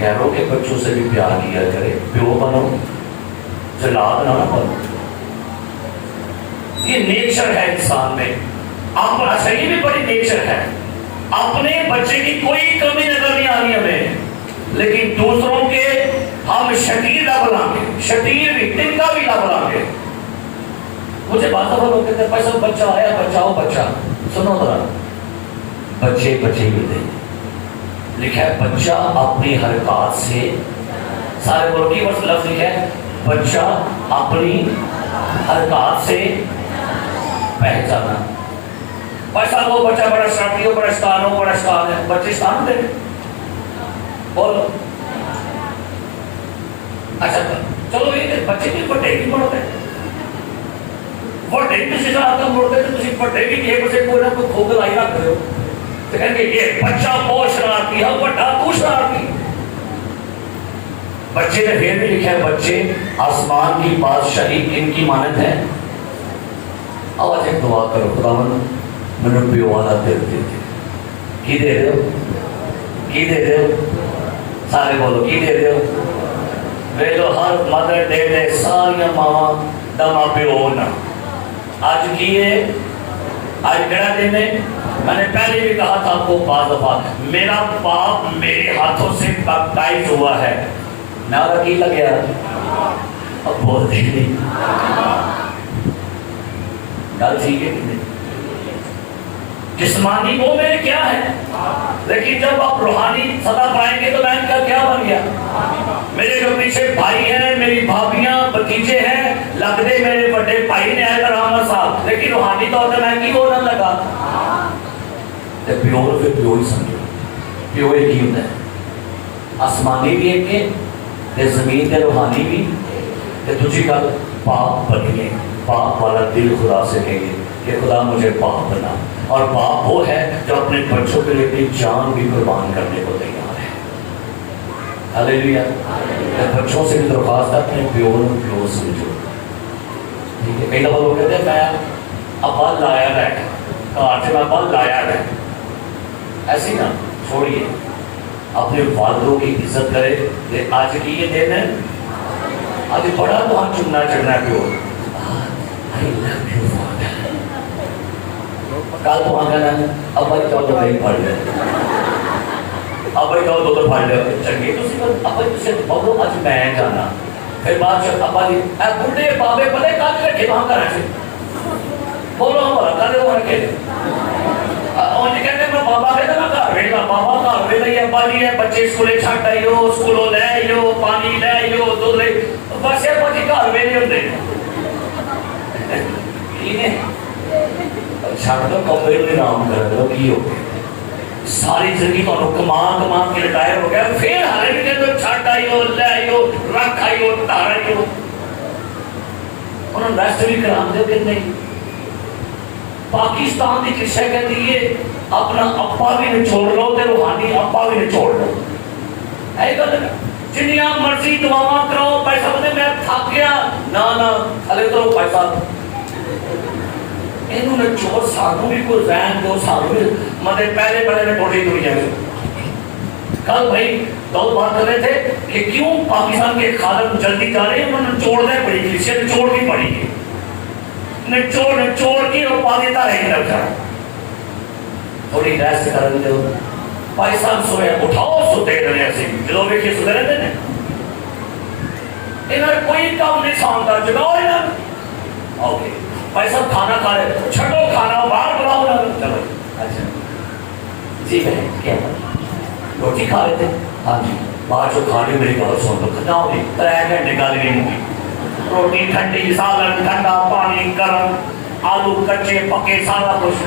غیروں کے بچوں سے بھی پیار کیا کرے. پیو بنو، جلاد نہ بنو. یہ نیچر ہے انسان میں. آپ اچھا یہ بھی بڑی نیچر ہے. اپنے بچے کی کوئی کمی نظر نہیں آنی ہمیں، لیکن دوسروں کے ہم شتیر نہ بنائیں گے، شتیر بھی دن کا بھی نہ بنائیں گے. مجھے بات لوگ کہتے ہیں پیسہ بچہ آیا بچاؤ بچہ. سنو ذرا، بچے بچے ہی دیں. لکھا ہے بچہ اپنی حرکات سے، سارے بولو کی بس لفظ لکھا ہے بچہ اپنی حرکات سے پہچانا. پیسہ وہ بچہ بڑا شرارتی ہو، بڑا شیطان ہو، بڑا شیطان ہے. بچے شیطان دے بولو. اچھا چلو یہ بچے بھی بڑے بھی مڑتے ہیں، بڑے بھی کسی طرح کا مڑتے ہیں. تھی بڑے بھی یہ بچے کوئی نہ کوئی کھوکل آئی رکھ دو تو کہیں گے یہ بچہ بہت شرارتی ہے، بڑا تو شرارتی. بچے نے پھر بھی لکھا ہے بچے آسمان کی بادشاہی ان کی مانند ہے. آج ایک دعا کرو خدا میں پیو والا دل دے دے. کی دے رہے ہو؟ کی دے رہے ہو؟ سارے بولو کی دے رہے ہو؟ ویلو ہر مدر دے دے ساری ماں دما پیو نا. آج کیے آج کڑا دن ہے. میں نے پہلے بھی کہا تھا آپ کو بعض دفعہ میرا باپ میرے ہاتھوں سے بیپٹائز ہوا ہے. میرا کی لگیا اب بولتے نہیں. گل ٹھیک ہے کہ نہیں؟ جسمانی وہ میرے کیا ہے، لیکن جب آپ روحانی سزا پائیں گے تو میں ان کا کیا بن گیا؟ میرے جو پیچھے بھائی ہیں، میری بھابیاں، بھتیجے ہیں، لگتے میرے بڑے بھائی نے آئے رحمت صاحب، لیکن روحانی طور پہ میں کی ہونا لگا؟ پیور پھر پیور ہی سمجھو، پیور ایک ہی ہوتا ہے، آسمانی بھی ایک ہے، زمین کے روحانی بھی، دوسری گل پاپ بنیے، پاپ والا دل خدا سے کہیے کہ خدا مجھے پاپ بنا، اور باپ وہ ہے جو اپنے بچوں کے لیے اپنی جان بھی قربان کرنے کو تیار ہے۔ ہلیلویا۔ بچوں سے بھی درخواست ہے اپنے پیور سمجھو، ٹھیک ہے؟ کئی دفعہ لوگ کہتے ہیں میں ابا لایا رہے کار سے، میں ابا لایا رہے، ایسی نہ چھوڑیے، اپنے والدوں کی عزت کرے کہ آج کی یہ دن ہے، آج بڑا وہاں چننا چڑھنا ہے پیور، کل تو وہاں کہنا ابا جی جاؤ تو نہیں پڑھ لے، ابا جی جاؤ تو پڑھ لے، چنگے ابا جی بولو آج میں جانا، پھر بعد ابا جی اے بڈھے بابے بڑے کل رکھے وہاں کر رکھے، بولو ہمارا کل وہ رکھے، اور جی کہتے ہیں میں بابا کہتا میں گھر ویلا، بابا گھر ویلا ہی، ابا جی ہے بچے اسکولے چھٹ آئیو، اسکولوں لے آئیو، پانی لے آئیو، دودھ لے، بس ابا جی گھر ویلے ہوندے چھٹ دو کمرے میں نام کر دو کی ہو گیا، ساری زندگی تو کما کے ریٹائر ہو گیا، پھر ہر بھی کہ چھٹ آئیو، لے آئیو، رکھ آئیو، تار آئیو، انہوں نے ریسٹ بھی کرام دے کہ نہیں؟ پاکستان کی قصہ کہتی ہے اپنا ابا بھی نچوڑ لو تے روحانی ابا بھی نچوڑ لو، ہے گل جنیاں مرضی دعاواں کرو، پیسہ بندے میں تھک گیا، نہ ہلے تو پیسہ انہوں نے چور سانوں بھی کوئی رہن دو، سانوں بھی مطلب پہلے بڑے میں ٹوٹی دوری جائے۔ کل بھائی دو بات کر رہے تھے کہ کیوں پاکستان کے خادم جلدی جا رہے ہیں، انہوں نے نچوڑ دے پڑی، کلیسیا نچوڑ کی پڑی ہے، نچوڑ کی اور پاکستان رہی رکھ جائے، تھوڑی ریسٹ کرن دو، پاکستان سوئے اٹھاؤ ستے رہے ایسے جلو بھی کے ستے رہتے ہیں، انہوں نے کوئی کام نہیں سامتا، جگاؤ انہوں اوکے بھائی صاحب کھانا کھا رہے، چھٹو کھانا باہر بلاؤ نا، چلو اچھا جی بھائی کیا روٹی کھا رہے تھے، ہاں جی باہر جو کھانے میری بات سن لو، کھاؤ نہیں 3 گھنٹے گالی نہیں ہوئی، روٹی ٹھنڈی، سالن ٹھنڈا، پانی گرم، آلو کچے پکے سارا کچھ،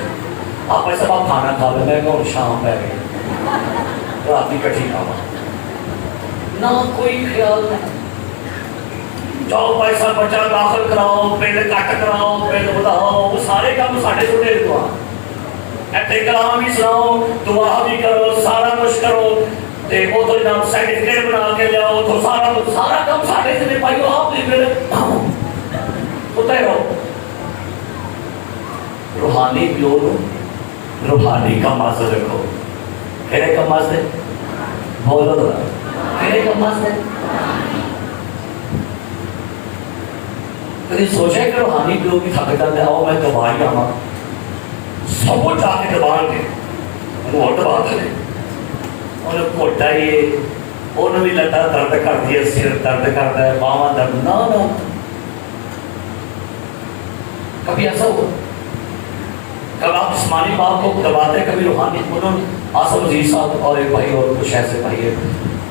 آپ ایسا آپ کھانا کھا لیں، میں کہوں شام پہ گئی رات کی کٹھی کھاوا، نہ کوئی خیال نہیں، جاؤ پیسہ بچا داخل کراؤ، بل کٹ کراؤ، بل بتاؤ، سارے کام ساڑھے چھوٹے دعا ایتھے کلام بھی سناؤ، دعا بھی کرو، سارا کچھ کرو، تے وہ تو جناب سرٹیفکیٹ بنا کے لیاؤ، تو سارا کام ساڑھے سے پائیو، آپ بھی پھر ہوتا ہے رہو، روحانی پیور، روحانی کا مزہ رکھو، کہنے کا مزہ بولو ذرا، کہنے کا مزہ کدی سوچے کہ روحانی پیور کی تھک جاتے ہیں، آؤ میں دبائی آواں سب کو جا کے دبان دے، وہ دبا دے، انہیں کوٹا ہی انہوں بھی لتا درد کر دیا، سر درد کرتا ہے، باواں درد، نہ کبھی ایسا ہوا کب آپ جسمانی باپ کو دباتے ہیں، کبھی روحانی، انہوں نے آصف عزیز صاحب اور ایک بھائی اور کچھ ایسے بھائی ہے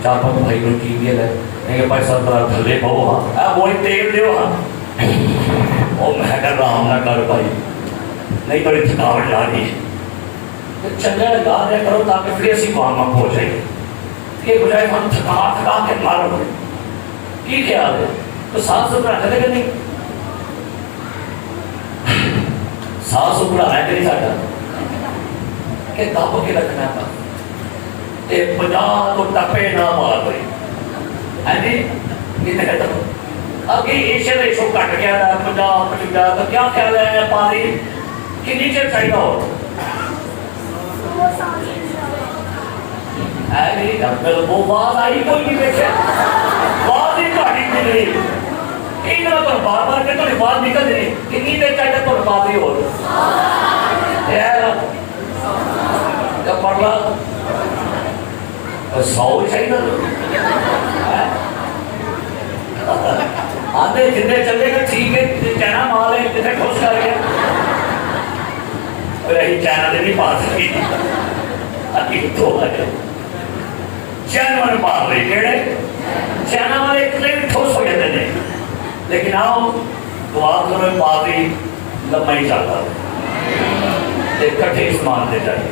4-5 بھائی ان کی ویل ہے، کہ بھائی صاحب ذرا دھلے بہو ہاں وہی تیل دیو ہاں، اور میں کر رام نہ کر بھائی نہیں بڑی تھکاوٹ جا رہی ہے، چلے لگا دیا کرو تاکہ پھر اسی کام آپ ہو جائیں، کہ بجائے ہم تھکا کے مارو گے، کی خیال ہے؟ تو صاف ستھرا رکھتے کہ نہیں؟ صاف ستھرا ہے کہ نہیں ساڈا؟ کہ دب کے رکھنا تھا، تے 50 تو ٹپے نہ مار رہی ہے نہیں، کتنے کہتا ہوں ابھی ایشیا کا ایشو کٹ گیا تھا 50-55، تو کیا خیال ہے پانی کہ نیچے چاہیے ہو وہ بات آئی کوئی نہیں دیکھے، بات ہی کاٹی مل رہی، ایک طرح تو بار بار کے تو بات نکل رہی، کنی دیر چاہیے تو بات ہی ہو جب پڑھ لا 100 چاہیے آتے جتنے چلے گا ٹھیک ہے، کہنا مال ہے جتنے ٹھوس کر گیا رہی چائنا دے نہیں پا سکی تو ہے چائنا والے پار رہی کہڑے چائنا والے اتنے بھی ٹھوس ہو جاتے ہیں لیکن آؤ دعا کرو پادری لمبا ہی چاہتا ہے کٹھے اسمان دے جائے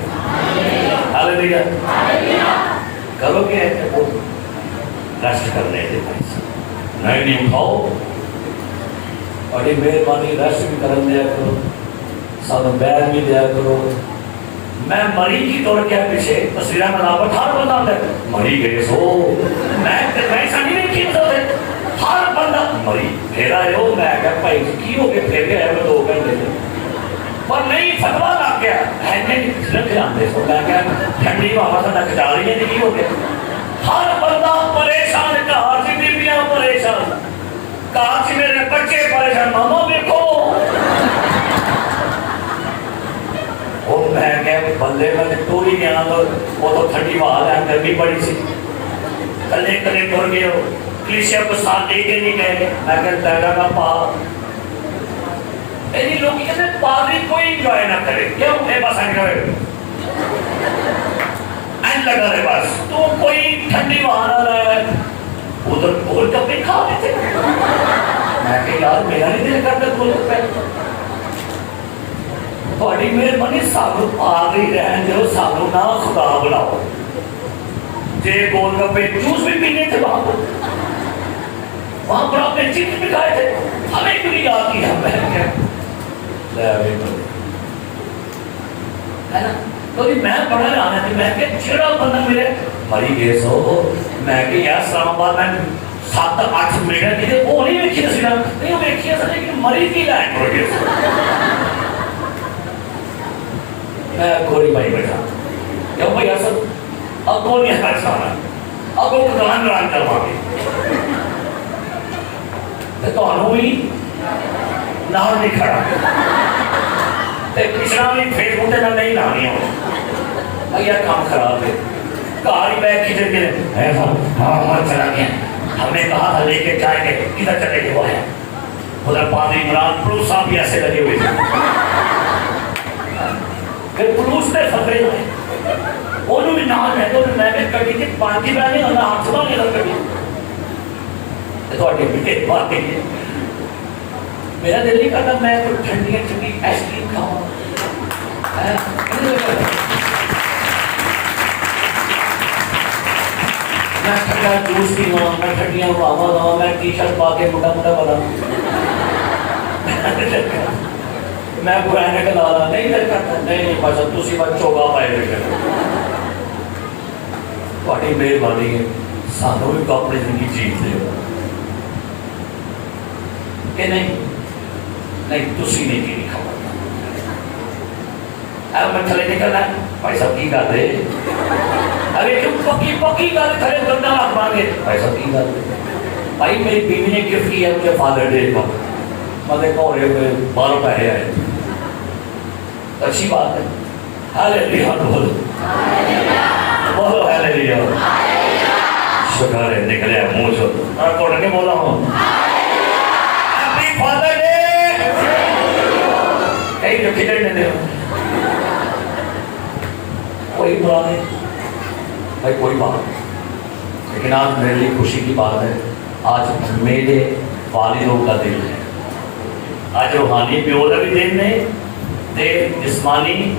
ہاللیلویا کرو گے وہ ریسٹ کرنے دے بھائی نہیں اٹھاؤ بڑی مہربانی ریسٹ بھی کرن دیا کرو سانو بیان بھی دیا کرو میں مری کی توڑ کے پیچھے تصویرہ میں لاپت ہر بندہ آتا ہے مری گئے سو میں ایسا نہیں رکھی ہوتے ہر بندہ مری پھیرا ہے ہو میں کہا بھائی کی ہو کے پھیر گیا ہے میں 2 گھنٹے سے پر نہیں فتوہ لگ گیا ہے نہیں رکھ جانتے سو میں کہا ٹھنڈی بابا سا نک جا رہی ہے نہیں ہو گیا ہر بندہ پریشان کہا سی بیبیاں پریشان کہا سی میرے بچے پریشان ماما دیکھو اور میں کہا بندے میں ٹوری گیا تو وہ تو ٹھنڈی بہت ہے گرمی بڑی سی کلے کلے ٹور گئے ہو کلیسیا کو ساتھ لے کے نہیں گئے میں کہا تیرا کا پا ایسی لوگ کہتے ہیں پادری کوئی انجوائے نہ کرے کیوں اے بس انجوائے این لگا رہے بس تو کوئی ٹھنڈی وہاں آ رہا ہے ادھر گول کپے کھا رہے تھے میں کہ یار میرا نہیں دل کرتا گول کپے بڑی مہربانی سانو پادری رہن جو سانو نہ خدا بلاؤ جے گول کپے جوس بھی پینے تھے وہاں پر آپ نے چکن بھی کھائے تھے ہمیں کیوں نہیں یاد کیا میں میں بڑا آنا تھی میں کہ چھڑا بندہ میرے مری گئے سو میں کہ یار اسلام آباد میں 7-8 منٹ کی وہ نہیں ویکھی سی نا نہیں وہ ویکھی سی لیکن مری کی لائن پڑ گئی میں گوری بھائی بیٹھا کیوں بھائی اصل اب کون نہیں ہے سارا اب وہ گان ران کروا گے تو انہوں ہی نال نہیں کھڑا پچھنا بھی فیس بک میں نہیں لانی ہوں یہ کام خراب ہے کاری بیگ کدھر کے ہاں چلا گیا ہم نے کہا تھا لے کے جائیں گے کدھر چلے گئے وہ ہے ادھر پادری عمران پلوس صاحب بھی ایسے لگے ہوئے تھے پھر پلوس نے خطرے ہوئے انہوں بھی نال ہے تو میں نے کٹی تھی پانچی بہنے اور ہاتھ چھوڑا نہیں لگ کٹی تو آٹے بیٹے بات ہے میرا دل نہیں کرتا میں کوئی ٹھنڈی ٹھنڈی آئس کریم کھاؤں میں ٹھنڈا جوس پیواں میں ٹھنڈیاں ہواواں میں ٹی شرٹ پا کے موٹا موٹا بنا میں برانے کا لالا نہیں دل کرتا نہیں بس تسی بچوں کا پائے بیٹھے تھوڑی مہربانی ہے سانوں بھی اپنی زندگی جیت دے کہ نہیں تسی نہیں کی خبر اب میں تھلے نکلنا ہے بھائی صاحب کی گل ہے ارے کیوں پکی گل تھلے گندہ رکھ مانگے بھائی صاحب کی گل ہے بھائی میری بیوی نے گفٹ کیا مجھے فادر ڈے کا میں دیکھا رہے ہوئے 12 پیسے آئے اچھی بات ہے ہاللیلویا بولو بولو ہاللیلویا شکر ہے نکلے منہ سے اور کوڑ کے بولا ہوں ہیپی فادر ڈے کہیں جو کھچڑ نہیں دے کوئی بات نہیں بھائی کوئی بات لیکن آج میرے لیے خوشی کی بات ہے آج میرے والدوں کا دن ہے آج روحانی پیو کا بھی دن ہے دے جسمانی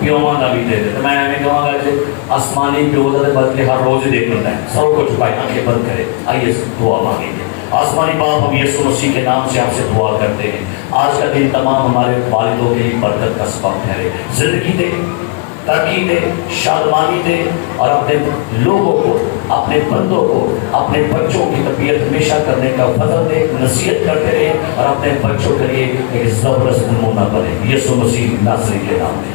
پیووں کا بھی دن ہے تو میں ہمیں کہوں گا کہ آسمانی پیو کا بلکہ ہر روز دیکھنا ہے سب کو چھپائے آنکھیں بند کرے آئیے دعا مانگیں گے آسمانی باپ ہم یسوع مسیح کے نام سے آپ سے دعا کرتے ہیں آج کا دن تمام ہمارے والدوں کے لیے برکت کا سبب ٹھہرے زندگی دے ترقی دے شادمانی دے اور اپنے لوگوں کو اپنے بندوں کو اپنے بچوں کی تربیت ہمیشہ کرنے کا فضل دے نصیحت کرتے رہے اور اپنے بچوں کے لیے ایک زبردست نمونہ بنے یسوع مسیح ناصری کے نام میں